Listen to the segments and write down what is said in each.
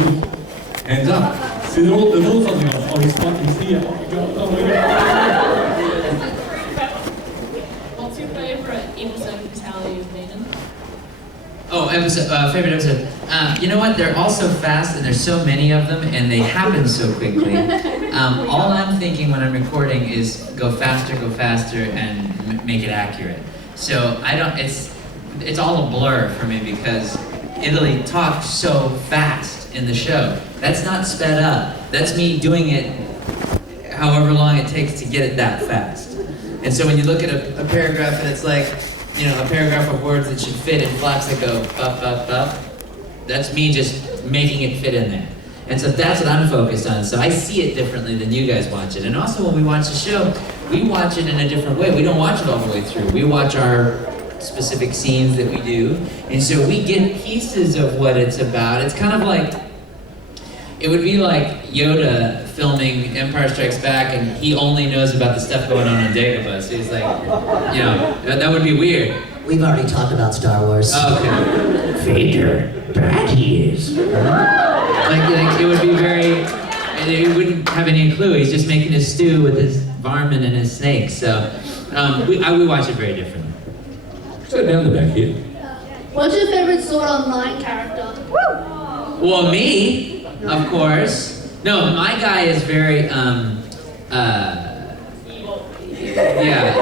Hands up. See, they're all something else. Oh, he's here. Oh my god. Oh my god. What's your favorite episode of Tally you've been in? Oh, favorite episode. You know what? They're all so fast, and there's so many of them, and they happen so quickly. All I'm thinking when I'm recording is go faster, and make it accurate. So I don't. It's all a blur for me because Italy talked so fast in the show. That's not sped up. That's me doing it however long it takes to get it that fast. And so when you look at a paragraph and it's like, you know, a paragraph of words that should fit in flaps that go up, up, up, that's me just making it fit in there. And so that's what I'm focused on. So I see it differently than you guys watch it. And also when we watch the show, we watch it in a different way. We don't watch it all the way through. We watch our specific scenes that we do. And so we get pieces of what it's about. It's kind of like, it would be like Yoda filming Empire Strikes Back and he only knows about the stuff going on Dagobah. So he's like, you know, that would be weird. We've already talked about Star Wars. Oh, okay. Vader, bad he is. Like it would be very, he wouldn't have any clue. He's just making his stew with his varmint and his snakes. So we watch it very differently. Sit down the back here. What's your favorite Sword Online character? Well, me, of course. No, my guy is very, yeah,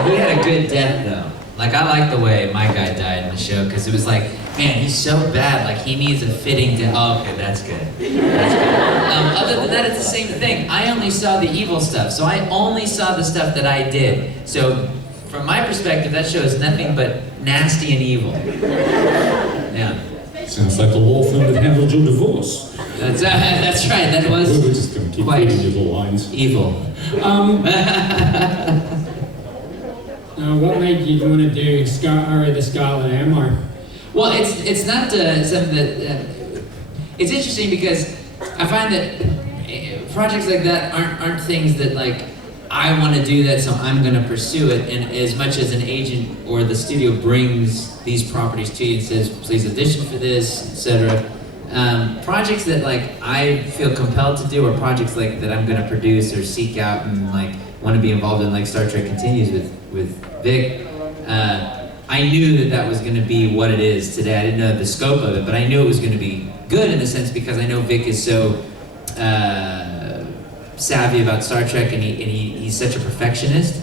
he had a good death though. Like, I like the way my guy died in the show, because it was like, man, he's so bad, like he needs a fitting death. Oh, okay, that's good. That's good. Other than that, it's the same thing. I only saw the evil stuff, so I only saw the stuff that I did. So, from my perspective, that show is nothing but nasty and evil. Yeah. Sounds like the law firm that handled your divorce. That's right, that was We're just going to keep quite reading little lines. evil. What made you want to do the Scarlet Ammo? Well, it's not something that it's interesting because I find that projects like that aren't things that like I want to do that, so I'm going to pursue it. And as much as an agent or the studio brings these properties to you and says, please audition for this, etc. Projects that like I feel compelled to do, or projects like that I'm going to produce or seek out and like want to be involved in, like Star Trek Continues with Vic. I knew that was going to be what it is today. I didn't know the scope of it, but I knew it was going to be good in the sense because I know Vic is so savvy about Star Trek, and he's such a perfectionist.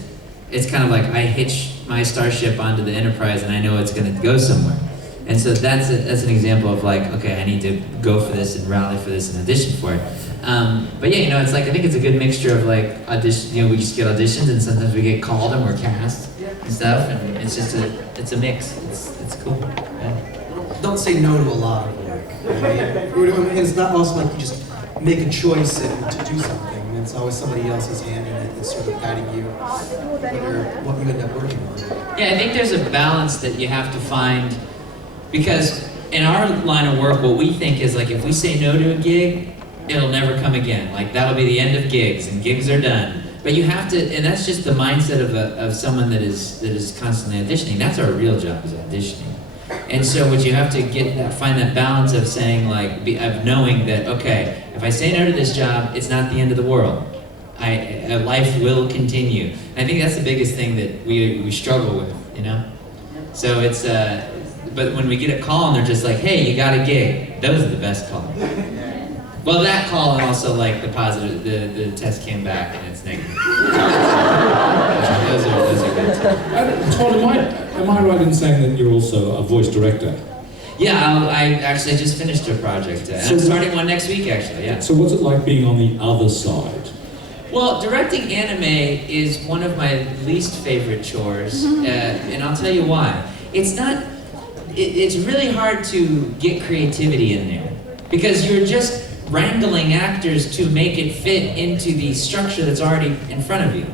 It's kind of like I hitch my starship onto the Enterprise, and I know it's going to go somewhere. And so that's an example of like, okay, I need to go for this and rally for this and audition for it. But yeah, you know, it's like, I think it's a good mixture of like audition, you know, we just get auditions and sometimes we get called and we're cast and stuff, and it's just it's a mix. It's cool. Yeah. Don't say no to a lot of work. And it's not also like you just make a choice to do something. It's always somebody else's hand in it that's sort of guiding you, what you end up working on. Yeah, I think there's a balance that you have to find, because in our line of work, what we think is like, if we say no to a gig, it'll never come again. Like, that'll be the end of gigs, and gigs are done. But you have to, and that's just the mindset of someone that is constantly auditioning. That's our real job, is auditioning. And so what you have to find that balance of saying like, of knowing that, okay, if I say no to this job, it's not the end of the world. Life will continue. And I think that's the biggest thing that we struggle with, you know? So it's, but when we get a call and they're just like, hey, you got a gig, those are the best calls. Well, that call, and also like the positive, the test came back and it's negative. Those are good too. Todd, am I right in saying that you're also a voice director? Yeah, I actually just finished a project. And I'm starting one next week, actually, yeah. So what's it like being on the other side? Well, directing anime is one of my least favorite chores, and I'll tell you why. It's really hard to get creativity in there, because you're just wrangling actors to make it fit into the structure that's already in front of you,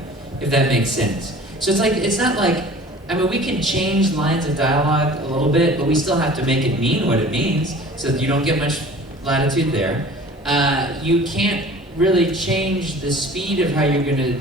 if that makes sense. So it's not like, I mean, we can change lines of dialogue a little bit, but we still have to make it mean what it means, so that you don't get much latitude there. You can't really change the speed of how you're going to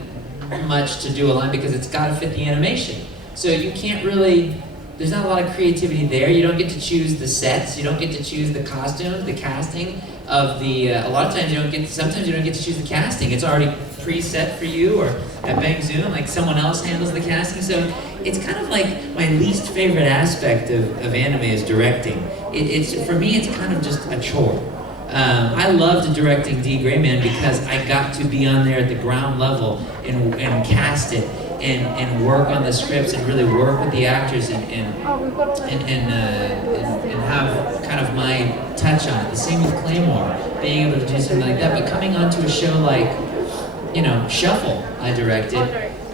do a line, because it's got to fit the animation. So you can't really, there's not a lot of creativity there. You don't get to choose the sets, you don't get to choose the costumes, the casting. of the, a lot of times sometimes you don't get to choose the casting. It's already preset for you, or at Bang Zoom, like someone else handles the casting. So it's kind of like my least favorite aspect of anime is directing. For me, it's kind of just a chore. I loved directing D. Grayman because I got to be on there at the ground level and cast it and work on the scripts and really work with the actors and have kind of my touch on it. The same with Claymore, being able to do something like that. But coming onto a show like, Shuffle, I directed.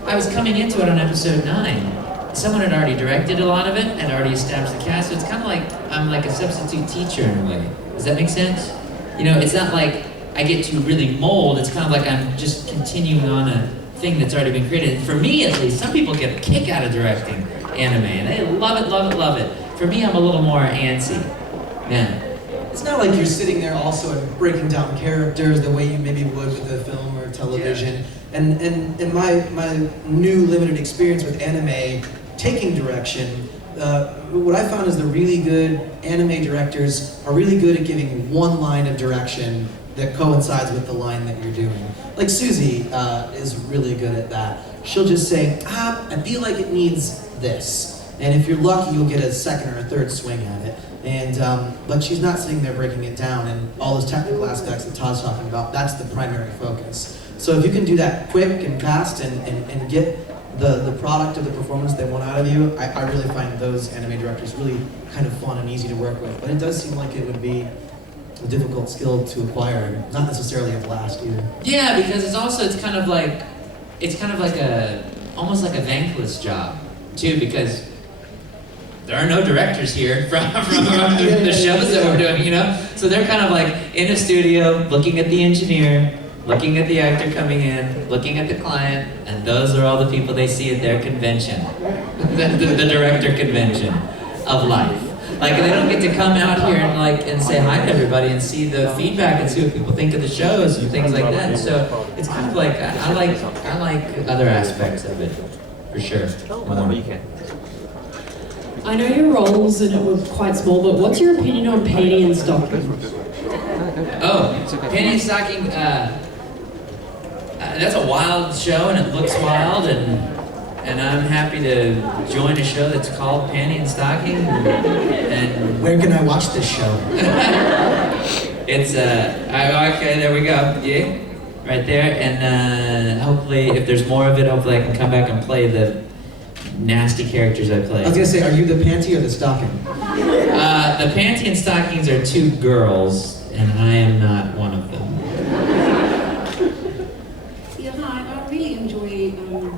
I was coming into it on episode 9. Someone had already directed a lot of it, had already established the cast, so it's kind of like I'm like a substitute teacher in a way. Does that make sense? It's not like I get to really mold, it's kind of like I'm just continuing on a thing that's already been created. For me, at least, some people get a kick out of directing anime, and they love it, love it, love it. For me, I'm a little more antsy. Yeah. It's not like you're sitting there also and breaking down characters the way you maybe would with a film or television. Yeah. And in my new limited experience with anime, taking direction, what I found is the really good anime directors are really good at giving one line of direction that coincides with the line that you're doing. Like Susie is really good at that. She'll just say, I feel like it needs this. And if you're lucky, you'll get a second or a third swing at it. And but she's not sitting there breaking it down, and all those technical aspects that Todd's talking about, that's the primary focus. So if you can do that quick and fast and get the product of the performance they want out of you, I really find those anime directors really kind of fun and easy to work with. But it does seem like it would be a difficult skill to acquire, and not necessarily a blast either. Yeah, because it's kind of like almost like a thankless job too, because there are no directors here from the shows that we're doing, So they're kind of like in a studio, looking at the engineer, looking at the actor coming in, looking at the client, and those are all the people they see at their convention, the director convention of life. Like, they don't get to come out here and say hi to everybody and see the feedback and see what people think of the shows and things like that. And so it's kind of like I like other aspects of it, for sure. I know your roles in it were quite small, but what's your opinion on Penny and Stocking? Oh, Penny and Stocking, that's a wild show and it looks wild, and I'm happy to join a show that's called Penny and Stocking. And where can I watch this show? It's, okay, there we go, yeah, right there, and hopefully, if there's more of it, hopefully I can come back and play the nasty characters I play. I was gonna say, are you the panty or the stocking? The panty and stockings are two girls, and I am not one of them. Yeah, hi, I really enjoy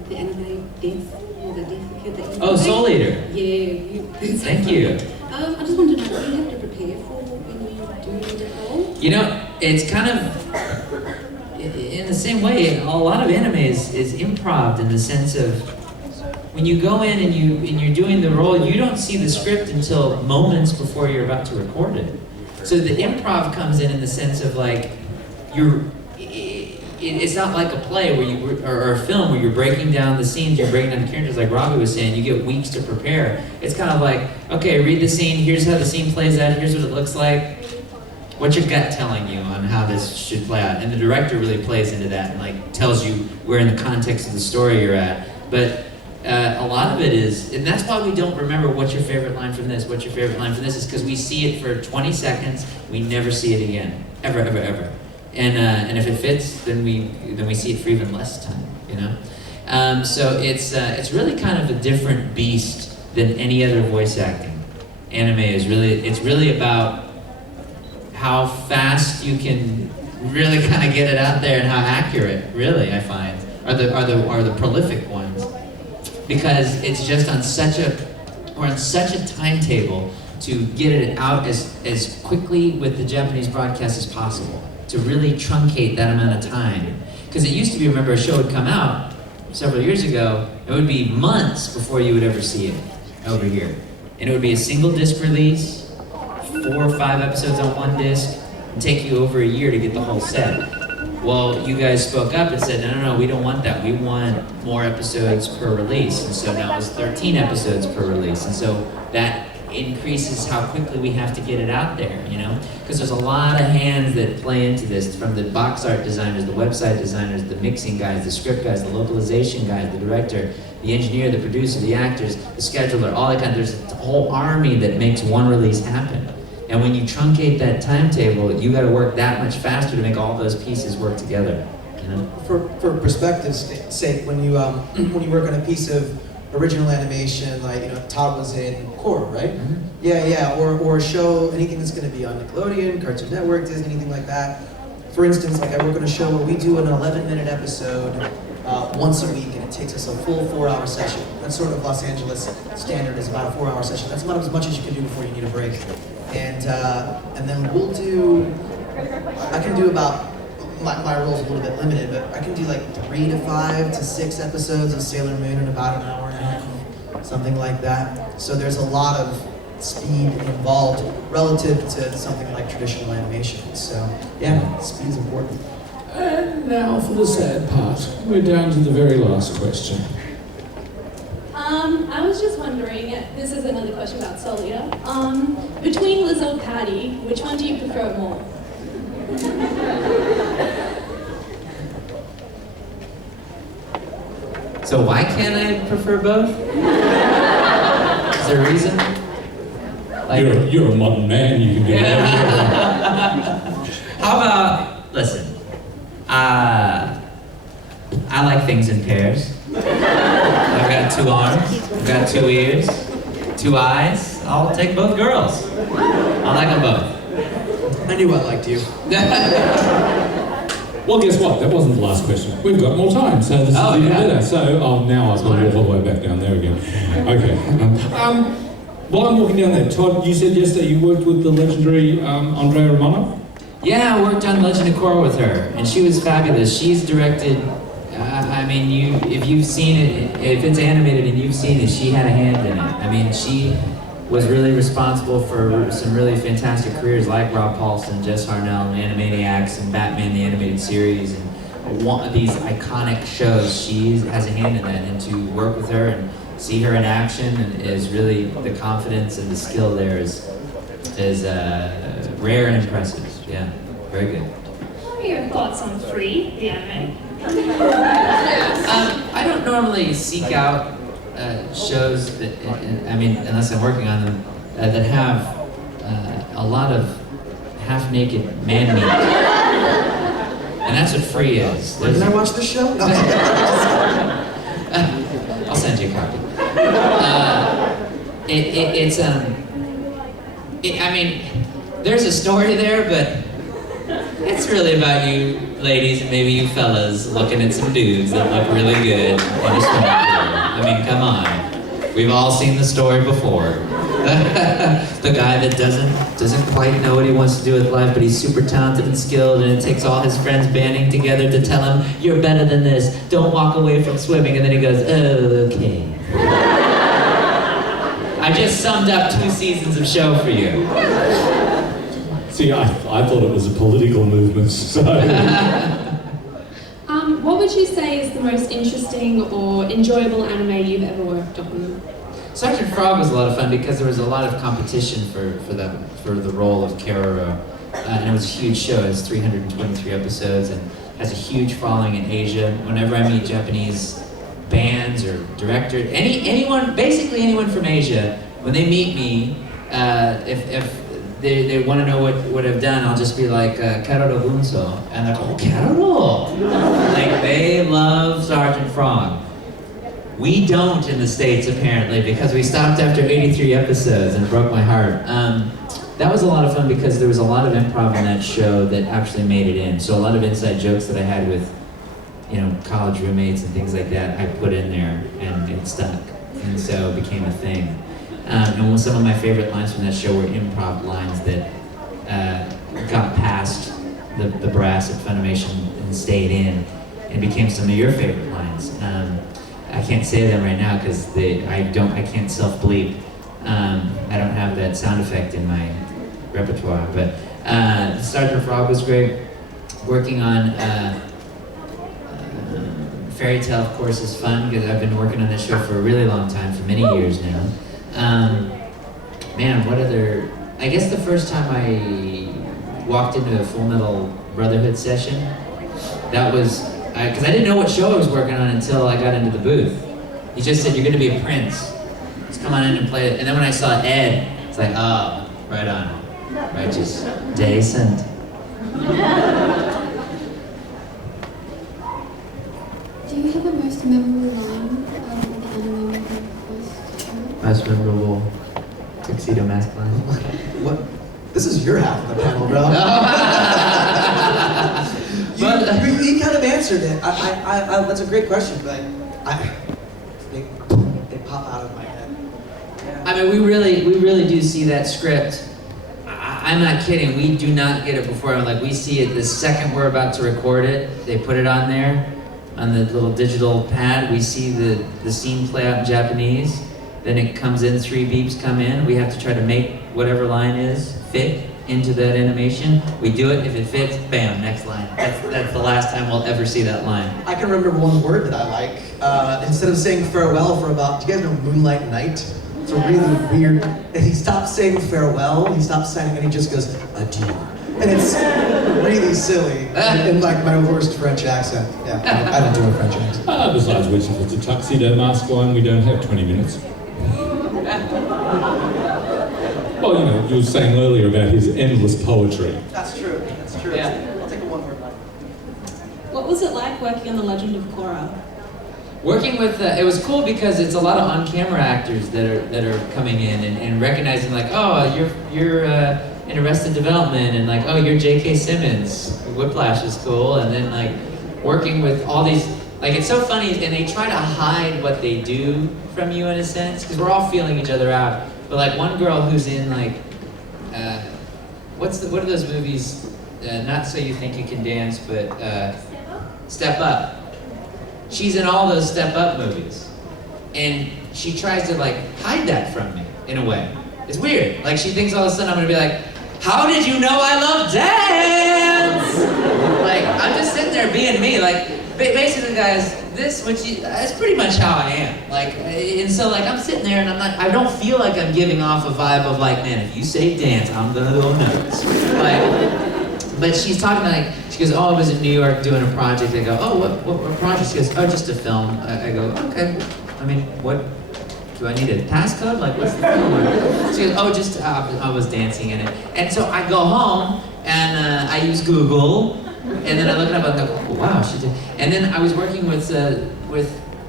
the anime Death, or the Death kid that you Oh, Soul Eater. Yeah. Thank you. I just wanted to know, do you have to prepare for when you do the role? It's kind of, in the same way, a lot of anime is improv in the sense of, when you go in and you're doing the role, you don't see the script until moments before you're about to record it. So the improv comes in the sense of like, it's not like a play or a film where you're breaking down the scenes, you're breaking down the characters like Robbie was saying, you get weeks to prepare. It's kind of like, okay, read the scene, here's how the scene plays out, here's what it looks like. What's your gut telling you on how this should play out? And the director really plays into that and like tells you where in the context of the story you're at. But a lot of it is, and that's why we don't remember what's your favorite line from this, what's your favorite line from this, is because we see it for 20 seconds, we never see it again, ever, ever, ever. And if it fits, then we see it for even less time, So it's really kind of a different beast than any other voice acting. Anime is really about how fast you can really kind of get it out there and how accurate, really, I find, are the prolific ones. Because it's just on such a timetable to get it out as quickly with the Japanese broadcast as possible, to really truncate that amount of time. Because it used to be, remember, a show would come out several years ago, it would be months before you would ever see it over here. And it would be a single disc release, 4 or 5 episodes on one disc, and take you over a year to get the whole set. Well, you guys spoke up and said, no, we don't want that. We want more episodes per release. And so now it's 13 episodes per release. And so that increases how quickly we have to get it out there, you know? Because there's a lot of hands that play into this, from the box art designers, the website designers, the mixing guys, the script guys, the localization guys, the director, the engineer, the producer, the actors, the scheduler, all that kind of, there's a whole army that makes one release happen. And when you truncate that timetable, you gotta work that much faster to make all those pieces work together, you know? For perspective's sake, when you work on a piece of original animation, like, you know, Todd was in Core, right? Mm-hmm. Yeah, or a show, anything that's going to be on Nickelodeon, Cartoon Network, Disney, anything like that. For instance, like I work on a show where we do an 11-minute episode once a week, and it takes us a full 4-hour session. That's sort of Los Angeles standard, is about a 4-hour session. That's about as much as you can do before you need a break. And then we'll do, I can do about, my role's a little bit limited, but I can do like 3 to 5 to 6 episodes of Sailor Moon in about an hour and a half, something like that. So there's a lot of speed involved relative to something like traditional animation. So yeah, speed is important. And now for the sad part. We're down to the very last question. I was just wondering, this is another question about Solia. Between Lizzo and Patty, which one do you prefer more? So why can't I prefer both? Is there a reason? Like, You're a modern man, you can do whatever. how about, listen, I like things in pairs. I've got 2 arms, I've got 2 ears, 2 eyes. I'll take both girls. I like them both. I knew I liked you. Well, guess what? That wasn't the last question. We've got more time, so this is even better. So, now I've got to walk all the way back down there again. Okay. While I'm walking down there, Todd, you said yesterday you worked with the legendary Andrea Romano? Yeah, I worked on Legend of Korra with her, and she was fabulous. She's directed, I mean, if you've seen it, if it's animated and you've seen it, she had a hand in it. I mean, she was really responsible for some really fantastic careers like Rob Paulson, Jess Harnell, and Animaniacs, and Batman the Animated Series, and one of these iconic shows. She has a hand in that, and to work with her and see her in action and is really, the confidence and the skill there is rare and impressive. Yeah, very good. What are your thoughts on Free, the anime? I don't normally seek out shows that, I mean, unless I'm working on them, that have a lot of half-naked man meat. And that's what Free is. Can I watch this show? I'll send you a copy. I mean, there's a story there, but it's really about you ladies and maybe you fellas looking at some dudes that look really good in a swimming pool. I mean, come on. We've all seen the story before. The guy that doesn't quite know what he wants to do with life, but he's super talented and skilled, and it takes all his friends banding together to tell him, "You're better than this, don't walk away from swimming," and then he goes, "Oh, okay." I just summed up 2 seasons of show for you. See, I thought it was a political movement, so... What would you say is the most interesting or enjoyable anime you've ever worked on? Sergeant Frog was a lot of fun because there was a lot of competition for the role of Keroro, and it was a huge show. It has 323 episodes and has a huge following in Asia. Whenever I meet Japanese bands or directors, basically anyone from Asia, when they meet me, if they want to know what I've done, I'll just be like, Keroro Bunso, and they're like, "Oh, Keroro!" Like, they love Sergeant Frog. We don't in the States, apparently, because we stopped after 83 episodes and it broke my heart. That was a lot of fun because there was a lot of improv in that show that actually made it in. So a lot of inside jokes that I had with, college roommates and things like that, I put in there and it stuck. And so it became a thing. And some of my favorite lines from that show were improv lines that got past the brass at Funimation and stayed in and became some of your favorite lines. I can't say them right now because I can't self-bleep. I don't have that sound effect in my repertoire, but Sergeant Frog was great. Working on Fairy Tale, of course, is fun because I've been working on this show for a really long time, for many years now. Man, what other... I guess the first time I walked into a Full Metal Brotherhood session, that was... Because I didn't know what show I was working on until I got into the booth. He just said, you're going to be a prince. Just come on in and play it. And then when I saw Ed, it's like, oh, right on. Righteous. Decent. Do you have a most memorable line of the anime movie first? Most memorable tuxedo mask line. What? This is your half of the panel, bro. you kind of answered it. That's a great question, but they pop out of my head. Yeah. I mean, we really do see that script. I'm not kidding. We do not get it before. Like, we see it the second we're about to record it. They put it on there, on the little digital pad. We see the scene play out in Japanese. Then it comes in, 3 beeps come in. We have to try to make whatever line is fit into that animation. We do it. If it fits, bam, next line. That's the last time we'll ever see that line. I can remember one word that I like. Instead of saying farewell for about, do you guys know Moonlight Night? It's a really weird, and he stops saying farewell, he stops saying, and he just goes, adieu. And it's really silly, in like my worst French accent. Yeah, I don't do a French accent. Besides which, if it's a tuxedo mask line, we don't have 20 minutes. Well, you know, you were saying earlier about his endless poetry. That's true, that's true. Yeah. I'll take a one-word line. What was it like working on The Legend of Korra? Working with, it was cool because it's a lot of on-camera actors that are coming in and recognizing, like, oh, you're in Arrested Development, and like, oh, you're J.K. Simmons. Whiplash is cool, and then like working with all these, like, it's so funny, and they try to hide what they do from you in a sense, because we're all feeling each other out. But like one girl who's in like, what are those movies? Not So You Think You Can Dance, but Step Up. She's in all those Step Up movies. And she tries to like hide that from me, in a way. It's weird. Like, she thinks all of a sudden I'm gonna be like, how did you know I love dance? Like, I'm just sitting there being me. Like, basically, guys, this, it's pretty much how I am. Like, and so like, I'm sitting there and I don't feel like I'm giving off a vibe of like, man, if you say dance, I'm gonna go nuts. Like, but she's talking like, she goes, oh, I was in New York doing a project. I go, oh, what project? She goes, oh, just a film. I go, okay. I mean, what, do I need a passcode? Like, what's the film? She goes, oh, just, I was dancing in it. And so I go home and I use Google, and then I look it up and I go, oh, wow, she did. And then I was working with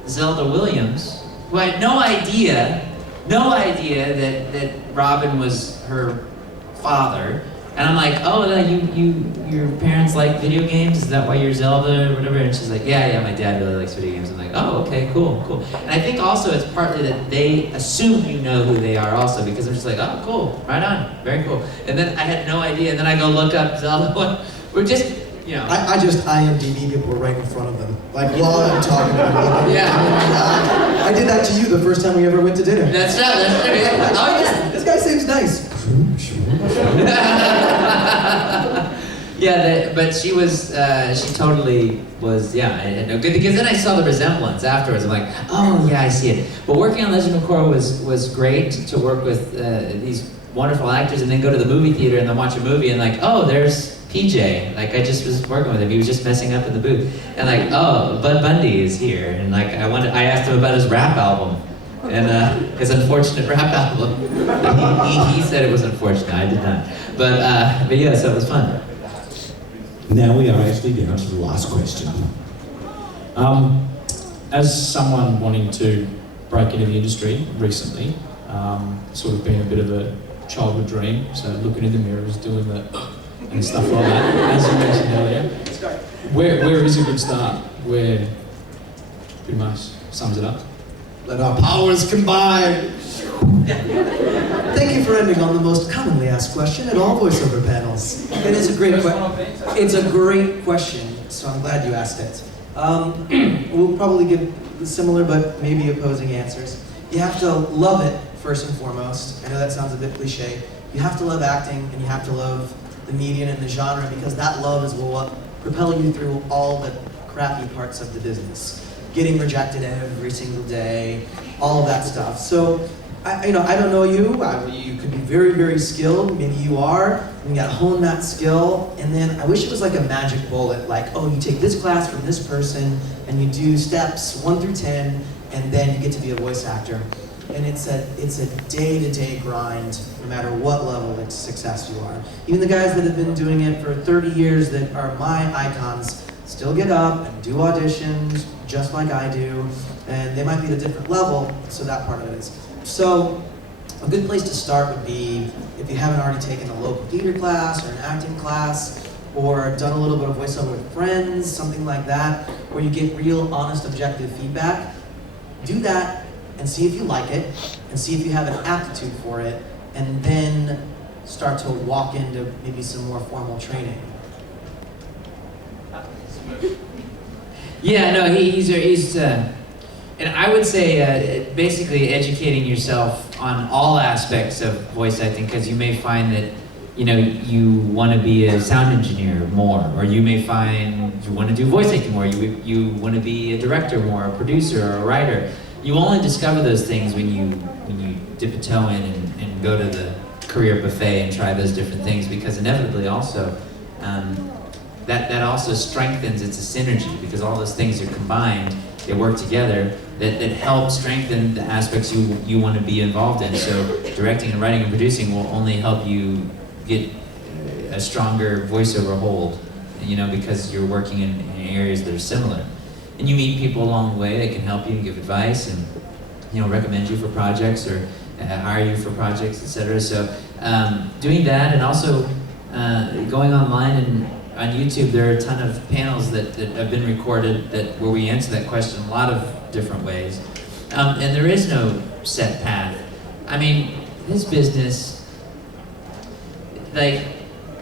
Zelda Williams, who I had no idea that Robin was her father. And I'm like, oh, your parents like video games? Is that why you're Zelda or whatever? And she's like, yeah, my dad really likes video games. I'm like, oh, okay, cool. And I think also it's partly that they assume you know who they are also, because they're just like, oh, cool, right on, very cool. And then I had no idea, and then I go look up Zelda. We're just, you know. I just IMDb people right in front of them. Like, while I'm talking about it. Yeah. I did that to you the first time we ever went to dinner. That's true. Oh, yeah. This guy seems nice. Yeah, but she totally was, yeah, no good, because then I saw the resemblance afterwards. I'm like, oh yeah, I see it. But working on Legend of Korra was great to work with these wonderful actors, and then go to the movie theater and then watch a movie and like, oh, there's PJ. Like, I just was working with him. He was just messing up in the booth. And like, oh, Bud Bundy is here. And like, I asked him about his rap album. And his unfortunate rap album. He said it was unfortunate, I did not. But yeah, so it was fun. Now we are actually down to the last question. As someone wanting to break into the industry recently, sort of been a bit of a childhood dream, so looking in the mirrors, doing the and stuff like that, as you mentioned earlier. Where is a good start? Where pretty much sums it up? Let our powers combine. Thank you for ending on the most commonly asked question at all voiceover panels. It is a great question. It's a great question, so I'm glad you asked it. We'll probably give similar but maybe opposing answers. You have to love it first and foremost. I know that sounds a bit cliche. You have to love acting, and you have to love the medium and the genre, because that love is what will propel you through all the crappy parts of the business. Getting rejected every single day, all of that stuff. So I don't know you. You could be very, very skilled. Maybe you are. And you gotta hone that skill. And then I wish it was like a magic bullet. Like, oh, you take this class from this person, and you do steps 1 through 10, and then you get to be a voice actor. And it's a day-to-day grind, no matter what level of success you are. Even the guys that have been doing it for 30 years that are my icons still get up and do auditions just like I do, and they might be at a different level, so that part of it is. So a good place to start would be if you haven't already taken a local theater class or an acting class, or done a little bit of voiceover with friends, something like that, where you get real, honest, objective feedback. Do that and see if you like it, and see if you have an aptitude for it, and then start to walk into maybe some more formal training. Yeah, no, he's and I would say basically educating yourself on all aspects of voice acting, because you may find that, you know, you want to be a sound engineer more, or you may find you want to do voice acting more, you want to be a director more, a producer or a writer. You only discover those things when you dip a toe in and go to the career buffet and try those different things, because inevitably also that also strengthens, it's a synergy, because all those things are combined, they work together, that help strengthen the aspects you want to be involved in. So directing and writing and producing will only help you get a stronger voiceover hold, you know, because you're working in areas that are similar. And you meet people along the way that can help you and give advice and, you know, recommend you for projects or hire you for projects, etc. So doing that, and also going online and on YouTube, there are a ton of panels that have been recorded where we answer that question a lot of different ways. And there is no set path. I mean, this business, like,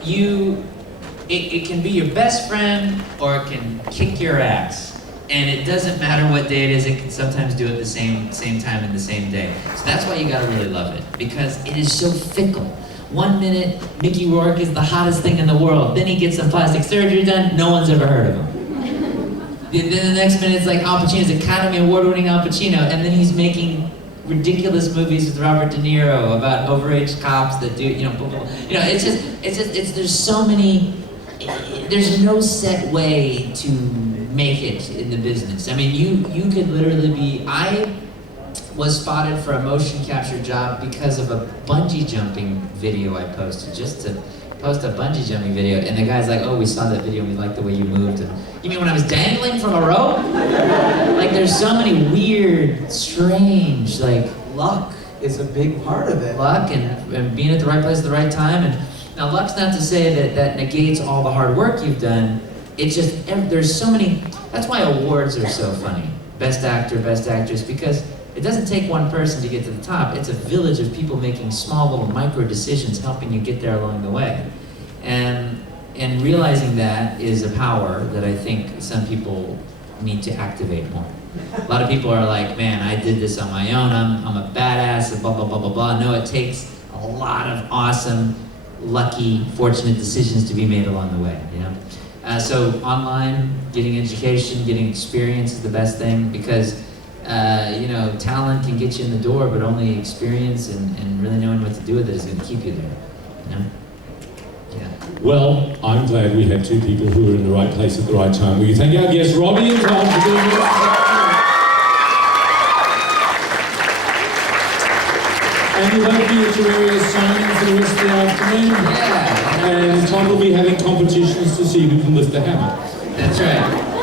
it can be your best friend or it can kick your ass. And it doesn't matter what day it is, it can sometimes do it the same time in the same day. So that's why you gotta really love it, because it is so fickle. 1 minute, Mickey Rourke is the hottest thing in the world. Then he gets some plastic surgery done, no one's ever heard of him. Then the next minute it's like Al Pacino's Academy Award-winning Al Pacino, and then he's making ridiculous movies with Robert De Niro about overage cops that do, you know, blah, blah, blah. You know, there's so many, there's no set way to make it in the business. I mean, you could literally be, I was spotted for a motion capture job because of a bungee jumping video I posted, just to post a bungee jumping video, and the guy's like, oh, we saw that video and we liked the way you moved. And you mean when I was dangling from a rope? Like, there's so many weird, strange, like, luck is a big part of it. Luck and being at the right place at the right time. And now, luck's not to say that negates all the hard work you've done. It's just, there's so many, that's why awards are so funny. Best actor, best actress, because it doesn't take one person to get to the top. It's a village of people making small little micro decisions, helping you get there along the way. And realizing that is a power that I think some people need to activate more. A lot of people are like, man, I did this on my own, I'm a badass, and blah, blah, blah, blah, blah. No, it takes a lot of awesome, lucky, fortunate decisions to be made along the way, you know? So online, getting education, getting experience is the best thing, because you know, talent can get you in the door, but only experience and really knowing what to do with it is going to keep you there, you know? Yeah. Well, I'm glad we had two people who were in the right place at the right time. Will you thank our guests, Robbie and Todd, for doing this? And we'll hope you at your areas signing for the rest of the afternoon. Yeah. And Todd will be having competitions to see who can lift the hammer. That's right.